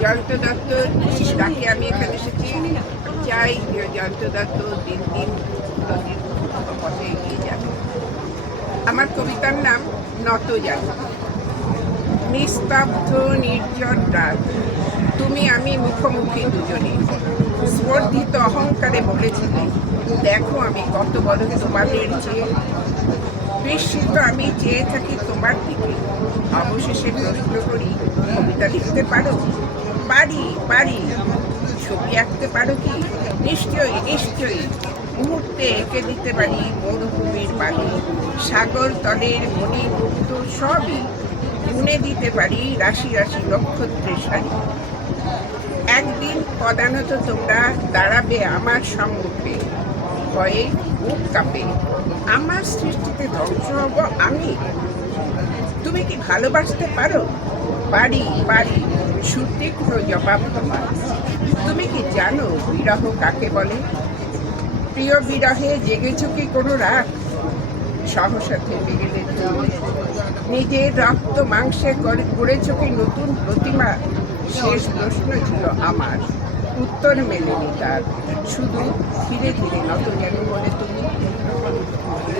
জয়ন্ত দত্ত ডাকে আমি এখানে এসেছি, চাই জয়ন্ত দত্ত দিন দিন পথে এগিয়ে যাবে আমার কবিতার নাম নত জানি। নিস্তব্ধ, নির্জন রাত, তুমি আমি মুখোমুখি দুজনে। স্পর্ধিত অহংকারে বলেছিলে দেখো আমি কত বড় তোমাদের চেয়ে। বিস্মিত আমি চেয়ে থাকি তোমার দিকে। অবশেষে প্রশ্ন করি, কবিতা লিখতে পারো? পারি পারি ছবি আঁকতে পারো কি? নিশ্চয়ই নিশ্চয়ই। মুহূর্তে এঁকে দিতে পারি মরুভূমির বালি সাগর তলের মণি মুক্ত সবই। গুনে দিতে পারি রাশি রাশি নক্ষত্রের সারি একদিন প্রধানত তোমরা দাঁড়াবে আমার সম্মুখে। ভয়ে বুক কাঁপে। আমার সৃষ্টিতে ধ্বংস হব আমি। তুমি কি ভালোবাসতে পারো? পারি পারি জবাব তোমার তুমি কি জানো বিরহ কাকে বলে? প্রিয় বিরহে জেগেছ কি কোনো রাত? সহসা থেমে নিজের রক্ত মাংসে করেছ কি নতুন প্রতিমা? শেষ প্রশ্ন ছিল আমার। উত্তর মেলেনি তার। শুধু ধীরে ধীরে নত যেন বলে তুমি।